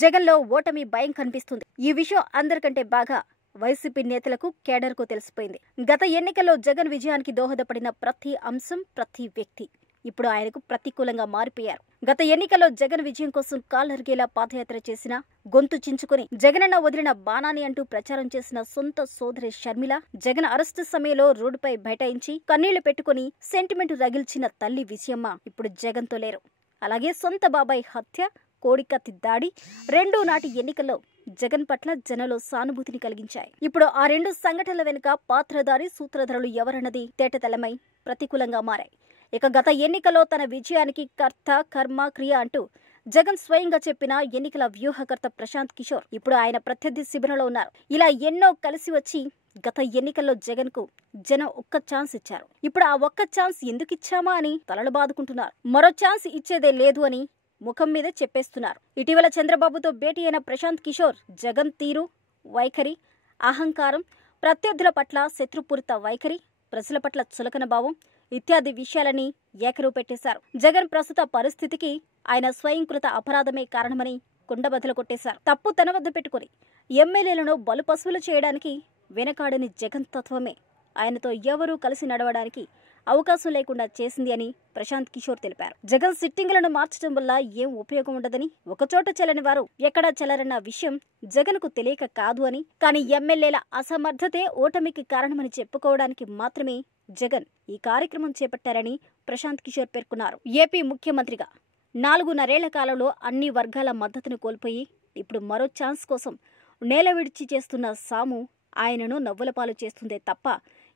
జగన్లో ఓటమి భయం కనిపిస్తుంది. ఈ విషయం అందరికంటే బాగా వైసీపీ నేతలకు, కేడర్కు తెలిసిపోయింది. గత ఎన్నికల్లో జగన్ విజయానికి దోహదపడిన ప్రతి అంశం, ప్రతి వ్యక్తి ఇప్పుడు ఆయనకు ప్రతికూలంగా మారిపోయారు. గత ఎన్నికల్లో జగన్ విజయం కోసం కాళ్లరిగేలా పాదయాత్ర చేసిన, గొంతు చించుకుని జగనన్న వదిలిన బాణాని అంటూ ప్రచారం చేసిన సొంత సోదరి షర్మిల, జగన్ అరెస్టు సమయంలో రోడ్డుపై బైఠాయించి కన్నీళ్లు పెట్టుకుని సెంటిమెంట్ రగిల్చిన తల్లి విజయమ్మ ఇప్పుడు జగన్తో లేరు. అలాగే సొంత బాబాయ్ హత్య, కోడికత్తి దాడి రెండూ నాటి ఎన్నికల్లో జగన్ పట్ల జనంలో సానుభూతిని కలిగించాయి. ఇప్పుడు ఆ రెండు సంఘటనల వెనుక పాత్రధారి, సూత్రధారులు ఎవరన్నది తేటతెల్లమై ప్రతికూలంగా మారాయి. ఇక గత ఎన్నికల్లో తన విజయానికి కర్త, కర్మ, క్రియ అంటూ జగన్ స్వయంగా చెప్పిన ఎన్నికల వ్యూహకర్త ప్రశాంత్ కిషోర్ ఇప్పుడు ఆయన ప్రత్యర్థి శిబిరంలో ఉన్నారు. ఇలా ఎన్నో కలిసి వచ్చి గత ఎన్నికల్లో జగన్ కు జనం ఒక్క ఛాన్స్ ఇచ్చారు. ఇప్పుడు ఆ ఒక్క ఛాన్స్ ఎందుకు ఇచ్చామా అని తలలు బాదుకుంటున్నారు. మరో ఛాన్స్ ఇచ్చేదే లేదు అని ముఖం మీదే చెప్పేస్తున్నారు. ఇటీవల చంద్రబాబుతో భేటీ అయిన ప్రశాంత్ కిషోర్ జగన్ తీరు, వైఖరి, అహంకారం, ప్రత్యర్థుల పట్ల శత్రుపూరిత వైఖరి, ప్రజల పట్ల చులకన భావం ఇత్యాది విషయాలని ఏకరువు పెట్టేశారు. జగన్ ప్రస్తుత పరిస్థితికి ఆయన స్వయంకృత అపరాధమే కారణమని కుండబద్దలు కొట్టేశారు. తప్పు తన వద్ద పెట్టుకుని ఎమ్మెల్యేలను బలుపశువులు చేయడానికి వెనకాడని జగన్ తత్వమే ఆయనతో ఎవరూ కలిసి నడవడానికి అవకాశం లేకుండా చేసింది అని ప్రశాంత్ కిషోర్ తెలిపారు. జగన్ సిట్టింగులను మార్చడం వల్ల ఏం ఉపయోగం ఉండదని, ఒకచోట చెల్లని వారు ఎక్కడా చెల్లరన్న విషయం జగన్ కు తెలియక కాదు అని, కానీ ఎమ్మెల్యేల అసమర్థతే ఓటమికి కారణమని చెప్పుకోవడానికి మాత్రమే జగన్ ఈ కార్యక్రమం చేపట్టారని ప్రశాంత్ కిషోర్ పేర్కొన్నారు. ఏపీ ముఖ్యమంత్రిగా 4.5 కాలంలో అన్ని వర్గాల మద్దతును కోల్పోయి ఇప్పుడు మరో ఛాన్స్ కోసం నేల విడిచి చేస్తున్న సాము ఆయనను నవ్వులపాలు చేస్తుందే తప్ప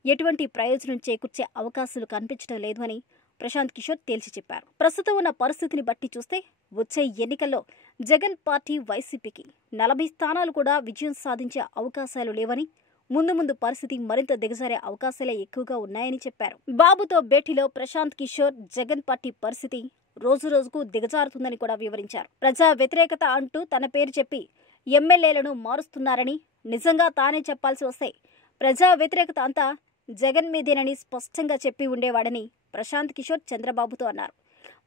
ఎటువంటి ప్రయోజనం చేకూర్చే అవకాశాలు కనిపించడం లేదు అని ప్రశాంత్ కిషోర్ తేల్చి చెప్పారు. ప్రస్తుతం ఉన్న పరిస్థితిని బట్టి చూస్తే వచ్చే ఎన్నికల్లో జగన్ పార్టీ వైసీపీకి 40 స్థానాలు కూడా విజయం సాధించే అవకాశాలు లేవని, ముందు పరిస్థితి మరింత దిగజారే అవకాశాలే ఎక్కువగా ఉన్నాయని చెప్పారు. బాబుతో భేటీలో ప్రశాంత్ కిషోర్ జగన్ పార్టీ పరిస్థితి రోజురోజుకు దిగజారుతుందని కూడా వివరించారు. ప్రజా వ్యతిరేకత అంటూ తన పేరు చెప్పి ఎమ్మెల్యేలను మారుస్తున్నారని, నిజంగా తానే చెప్పాల్సి వస్తే ప్రజా వ్యతిరేకత అంతా జగన్ మీదేనని స్పష్టంగా చెప్పి ఉండేవాడని ప్రశాంత్ కిషోర్ చంద్రబాబుతో అన్నారు.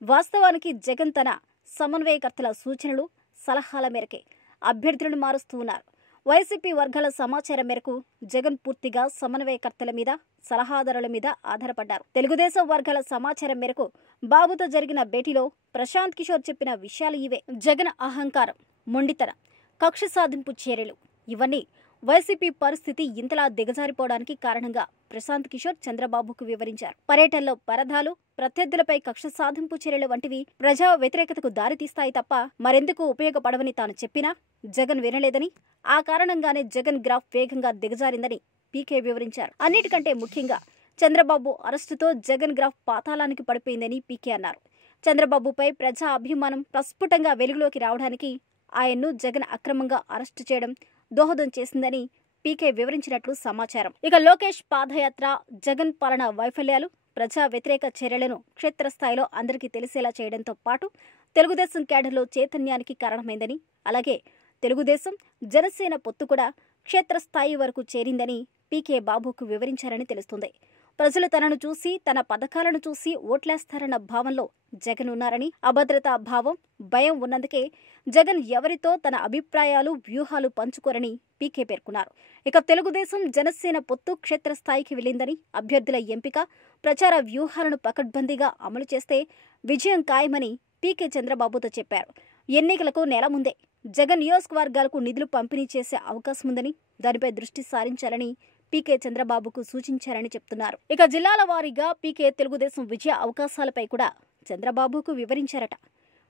వాస్తవానికి జగన్ తన సమన్వయకర్తల సూచనలు, సలహాల మేరకే అభ్యర్థులను మారుస్తూ ఉన్నారు. వైసీపీ వర్గాల సమాచారం మేరకు జగన్ పూర్తిగా సమన్వయకర్తల మీద, సలహాదారుల మీద ఆధారపడ్డారు. తెలుగుదేశం వర్గాల సమాచారం మేరకు బాబుతో జరిగిన భేటీలో ప్రశాంత్ కిషోర్ చెప్పిన విషయాలు ఇవే. జగన్ అహంకారం, మొండితనం, కక్ష సాధింపు చర్యలు ఇవన్నీ వైసీపీ పరిస్థితి ఇంతలా దిగజారిపోవడానికి కారణంగా ప్రశాంత్ కిషోర్ చంద్రబాబుకు వివరించారు. పర్యటనలో పరదాలు, ప్రత్యర్థులపై కక్ష సాధింపు చర్యలు వంటివి ప్రజా వ్యతిరేకతకు దారితీస్తాయి తప్ప మరెందుకు ఉపయోగపడవని తాను చెప్పినా జగన్ వినలేదని, ఆ కారణంగానే జగన్ గ్రాఫ్ వేగంగా దిగజారిందని పీకే వివరించారు. అన్నిటికంటే ముఖ్యంగా చంద్రబాబు అరెస్టుతో జగన్ గ్రాఫ్ పాతాళానికి పడిపోయిందని పీకే అన్నారు. చంద్రబాబుపై ప్రజా అభిమానం ప్రస్ఫుటంగా వెలుగులోకి రావడానికి ఆయన్ను జగన్ అక్రమంగా అరెస్టు చేయడం దోహదం చేసిందని పీకే వివరించినట్లు సమాచారం. ఇక లోకేష్ పాదయాత్ర, జగన్ పాలన వైఫల్యాలు, ప్రజా వ్యతిరేక చర్యలను క్షేత్రస్థాయిలో అందరికీ తెలిసేలా చేయడంతో పాటు తెలుగుదేశం కేడర్లో చైతన్యానికి కారణమైందని, అలాగే తెలుగుదేశం, జనసేన పొత్తు కూడా క్షేత్రస్థాయి వరకు చేరిందని పీకే బాబుకు వివరించారని తెలుస్తుంది. ప్రజలు తనను చూసి, తన పథకాలను చూసి ఓట్లేస్తారన్న భావంలో జగన్ ఉన్నారని, అభద్రతా భావం, భయం ఉన్నందుకే జగన్ ఎవరితో తన అభిప్రాయాలు, వ్యూహాలు పంచుకోరని పీకే పేర్కొన్నారు. ఇక తెలుగుదేశం, జనసేన పొత్తు క్షేత్రస్థాయికి వెళ్లిందని, అభ్యర్థుల ఎంపిక, ప్రచార వ్యూహాలను పకడ్బందీగా అమలు చేస్తే విజయం ఖాయమని పీకే చంద్రబాబుతో చెప్పారు. ఎన్నికలకు నెల ముందే జగన్ నియోజకవర్గాలకు నిధులు పంపిణీ చేసే అవకాశం ఉందని, దానిపై దృష్టి సారించాలని పీకే చంద్రబాబుకు సూచించారని చెప్తున్నారు. ఇక జిల్లాల వారీగా పీకే తెలుగుదేశం విజయ అవకాశాలపై కూడా చంద్రబాబుకు వివరించారట.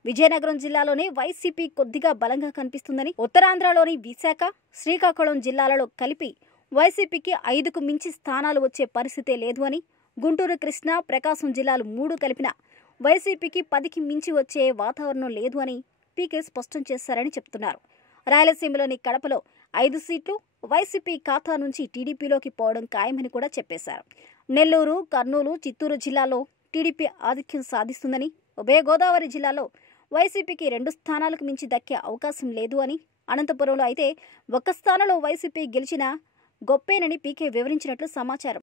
విజయనగరం జిల్లాలోనే వైసీపీ కొద్దిగా బలంగా కనిపిస్తుందని, ఉత్తరాంధ్రలోని విశాఖ, శ్రీకాకుళం జిల్లాలలో కలిపి వైసీపీకి 5కు మించి స్థానాలు వచ్చే పరిస్థితే లేదు అని, గుంటూరు, కృష్ణా, ప్రకాశం జిల్లాలు 3 కలిపిన వైసీపీకి 10కి మించి వచ్చే వాతావరణం లేదు అని పీకే స్పష్టం చేశారని చెప్తున్నారు. రాయలసీమలోని కడపలో 5 సీట్లు వైసీపీ ఖాతా నుంచి టీడీపీలోకి పోవడం ఖాయమని కూడా చెప్పేశారు. నెల్లూరు, కర్నూలు, చిత్తూరు జిల్లాలో టీడీపీ ఆధిక్యం సాధిస్తుందని, ఉభయ గోదావరి జిల్లాలో వైసీపీకి 2 స్థానాలకు మించి దక్కే అవకాశం లేదు అని, అనంతపురంలో అయితే 1 స్థానంలో వైసీపీ గెలిచినా గొప్పేనని పీకే వివరించినట్లు సమాచారం.